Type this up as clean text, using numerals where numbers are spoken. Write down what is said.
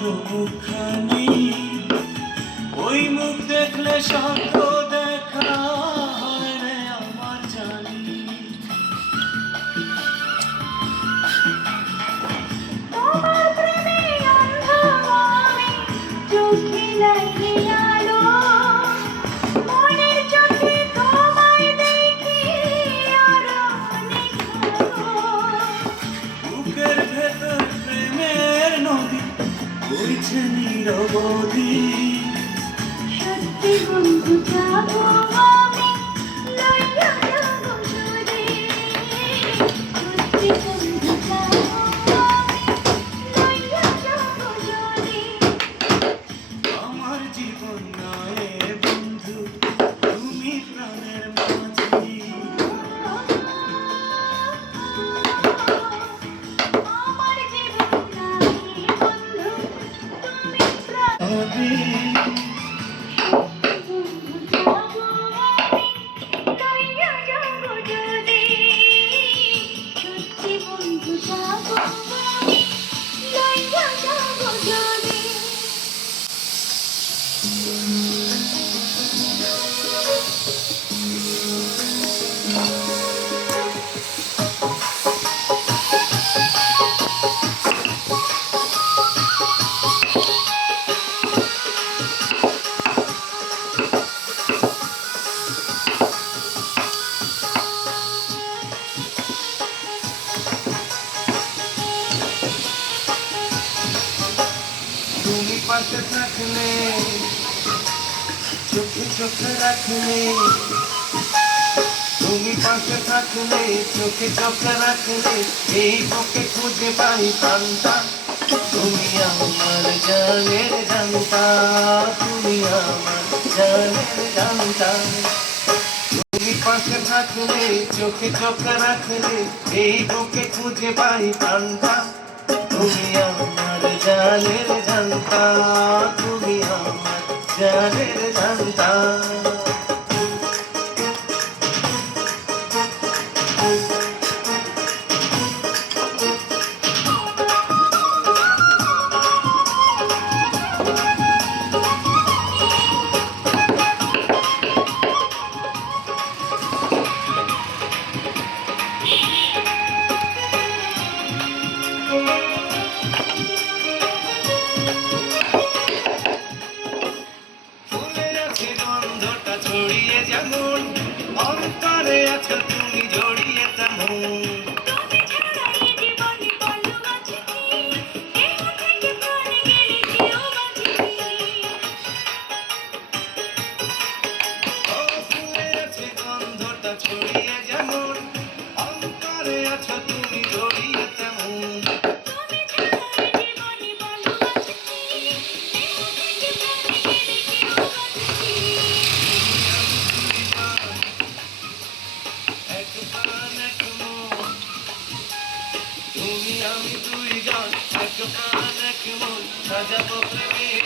কারো মুখখানি, ওই মুখ দেখলে স্বর্গ দেখা হয় রে আমার জানি। তোমার প্রেমে অন্ধ আমি, চোখে লাগে আলো, মনের চোখে তোমায় দেখি আরো অনেক ভালো। বুকের ভেতর প্রেমের নদী বইছে নিরবধি। সত্যি বন্ধু যাবো আমি, লইয়া যাবো যদি। সত্যি বন্ধু যাবো আমি, লইয়া যাবো যদি। আমার জীবন নয় বন্ধু, তুমি প্রাণের মাঝি। আমার জীবন নাই বন্ধু, তুমি প্রাণ। আমি তুমি পাশে থাকলে, চোখে চোখে রাখলে, তুমি পাশে থাকলে, চোখে চোখে রাখলে, এই বুকে খুঁজে পাই প্রাণটা। তুমি আমার জানের জানতা, তুমি আমার জানের জানতা। তুমি পাশে থাকলে, চোখে চোখে রাখলে, এই বুকে খুঁজে পাই প্রাণটা। তুমি আমার জানের জানতা, তুমি আমার জানের জানতা। ফুলের আছে গন্ধটা ছড়িয়ে যেমন, অন্তরে আছো তুমি জড়িয়ে তেমন। তুমি ছাড়া এই জীবনে বলো আছে কি, দেহ থেকে প্রাণে গেলে কেউ বাঁচে কি। ও ফুলের আছে গন্ধটা ছড়িয়ে যেমন, অন্তরে আছো তুমি জড়িয়ে তেমন। তুমি ছাড়া এই জীবনে বলো আছে কি, দেহ থেকে প্রাণে গেলে কেউ বাঁচে কি। এক প্রাণ এক মন, তুমি আমি দুইজন, এক প্রাণ এক মন, সাজাবো প্রেমের